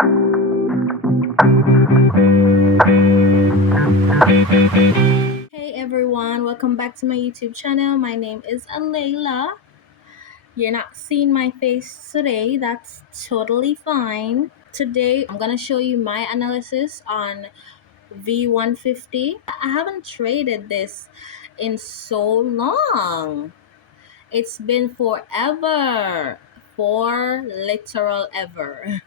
Hey everyone, welcome back to my YouTube channel. My name is Alayla. You're not seeing my face today, that's totally fine. Today I'm gonna show you my analysis on V150. I haven't traded this in so long. It's been forever. For literal ever.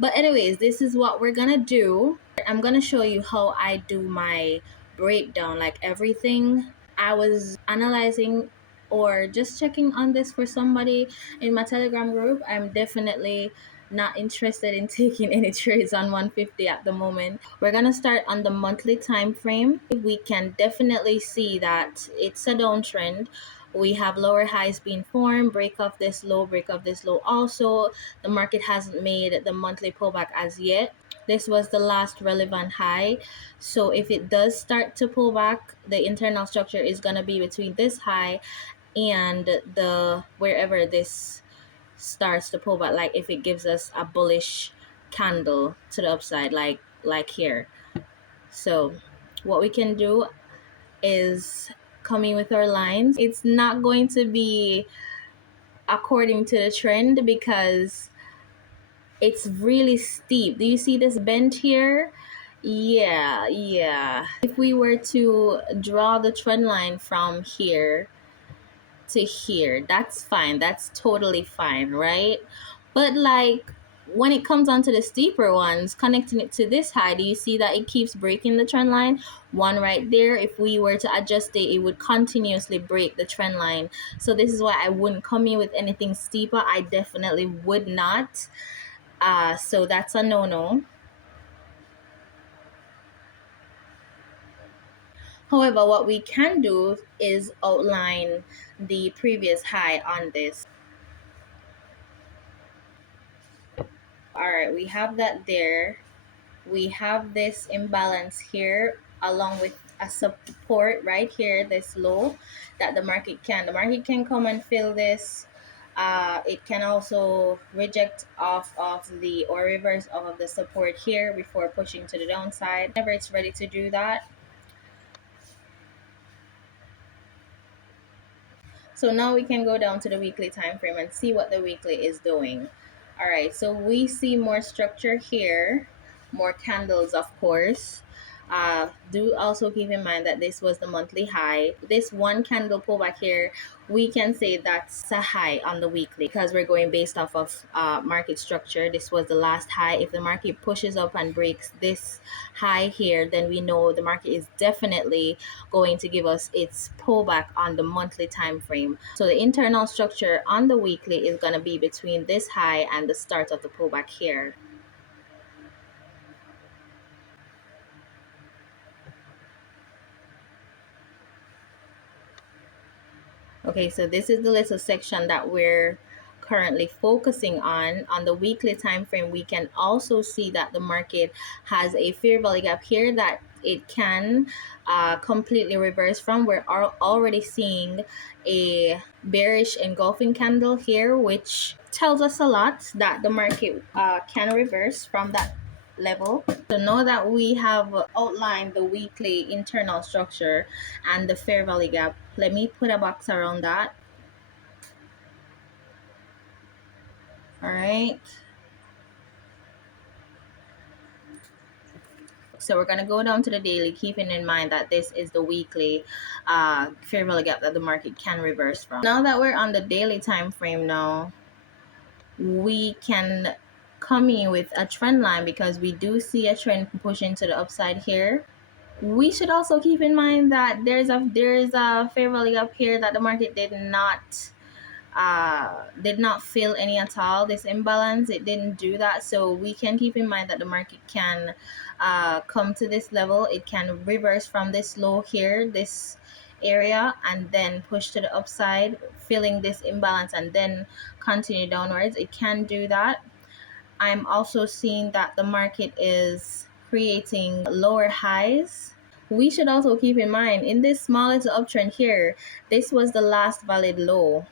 But anyways, this is what we're gonna do. I'm gonna show you how I do my breakdown, like everything. I was analyzing or just checking on this for somebody in my Telegram group. I'm definitely not interested in taking any trades on 150 at the moment. We're gonna start on the monthly time frame. We can definitely see that it's a downtrend. We have lower highs being formed, break of this low, break of this low. Also, the market hasn't made the monthly pullback as yet. This was the last relevant high. So if it does start to pull back, the internal structure is going to be between this high and the wherever this starts to pull back. Like if it gives us a bullish candle to the upside, like here. So what we can do is coming with our lines. It's not going to be according to the trend because it's really steep. Do you see this bend here? Yeah. If we were to draw the trend line from here to here, that's fine. That's totally fine, right? But like when it comes onto the steeper ones, connecting it to this high, do you see that it keeps breaking the trend line? One right there, if we were to adjust it, it would continuously break the trend line. So this is why I wouldn't come in with anything steeper. I definitely would not. So that's a no-no. However, what we can do is outline the previous high on this. All right, we have that there. We have this imbalance here along with a support right here, this low that the market can come and fill this. It can also reject off of the or reverse off of the support here before pushing to the downside. Whenever it's ready to do that. So now we can go down to the weekly time frame and see what the weekly is doing. All right, so we see more structure here, more candles, of course. Do also keep in mind that this was the monthly high. This one candle pullback here, we can say that's a high on the weekly because we're going based off of market structure. This was the last high. If the market pushes up and breaks this high here, then we know the market is definitely going to give us its pullback on the monthly time frame. So the internal structure on the weekly is going to be between this high and the start of the pullback here. Okay, so this is the little section that we're currently focusing on the weekly time frame. We can also see that the market has a fair value gap here that it can completely reverse from. We're already seeing a bearish engulfing candle here, which tells us a lot that the market can reverse from that level. So now that we have outlined the weekly internal structure and the fair value gap, let me put a box around that. All right, so we're going to go down to the daily, keeping in mind that this is the weekly fair value gap that the market can reverse from. Now that we're on the daily time frame, now we can come in with a trend line because we do see a trend pushing to the upside here. We should also keep in mind that there's a fair value up here that the market did not fill any at all. This imbalance, it didn't do that. So we can keep in mind that the market can come to this level. It can reverse from this low here, this area, and then push to the upside, filling this imbalance, and then continue downwards. It can do that. I'm also seeing that the market is creating lower highs. We should also keep in mind in this small little uptrend here, this was the last valid low.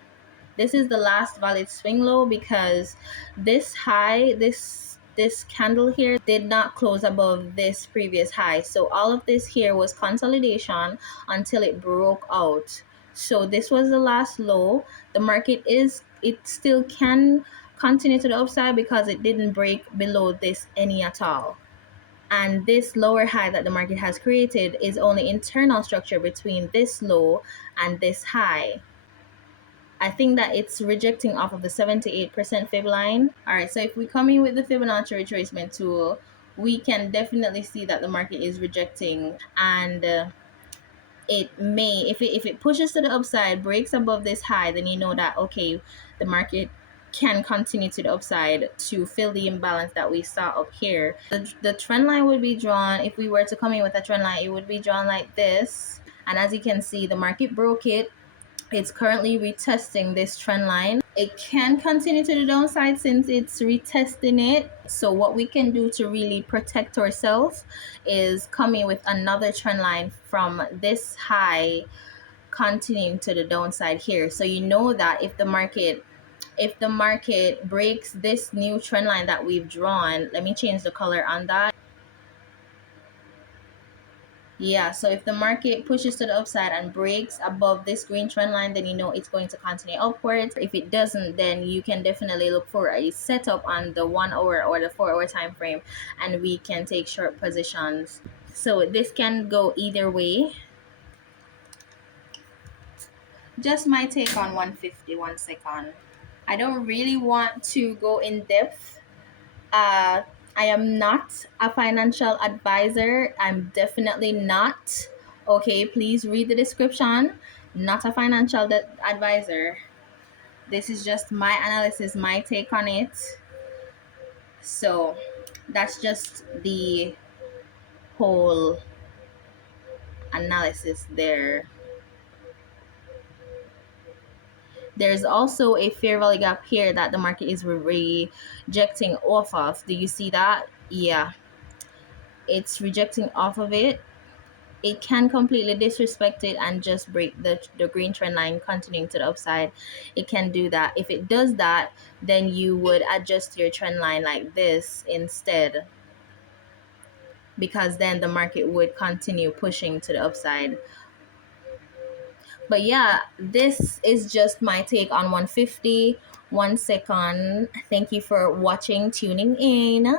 This is the last valid swing low because this high, this this candle here did not close above this previous high. So all of this here was consolidation until it broke out. So this was the last low. The market it still can continue to the upside because it didn't break below this any at all. And this lower high that the market has created is only internal structure between this low and this high. I think that it's rejecting off of the 78% fib line. All right, so if we come in with the Fibonacci retracement tool, we can definitely see that the market is rejecting, and it may, if it pushes to the upside, breaks above this high, then you know that, okay, the market can continue to the upside to fill the imbalance that we saw up here. The trend line would be drawn, if we were to come in with a trend line, it would be drawn like this. And as you can see, the market broke it. It's currently retesting this trend line. It can continue to the downside since it's retesting it. So what we can do to really protect ourselves is coming with another trend line from this high continuing to the downside here. So you know that if the market breaks this new trend line that we've drawn, let me change the color on that. Yeah, so if the market pushes to the upside and breaks above this green trend line, then you know it's going to continue upwards. If it doesn't, then you can definitely look for a setup on the 1 hour or the 4 hour time frame, and we can take short positions. So this can go either way. Just my take on 150. 1 second. I don't really want to go in depth. I am not a financial advisor. I'm definitely not. Okay, please read the description. Not a financial advisor. This is just my analysis, my take on it. So that's just the whole analysis there. There's also a fair value gap here that the market is rejecting off of. Do you see that? Yeah, it's rejecting off of it. It can completely disrespect it and just break the green trend line continuing to the upside. It can do that. If it does that, then you would adjust your trend line like this instead, because then the market would continue pushing to the upside. But yeah, this is just my take on 150. 1 second. Thank you for watching, tuning in.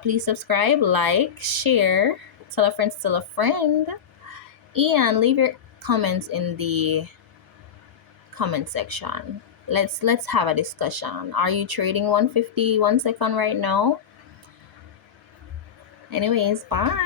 Please subscribe, like, share, tell a friend, tell a friend, and leave your comments in the comment section. Let's have a discussion. Are you trading 150 1 second right now? Anyways, bye.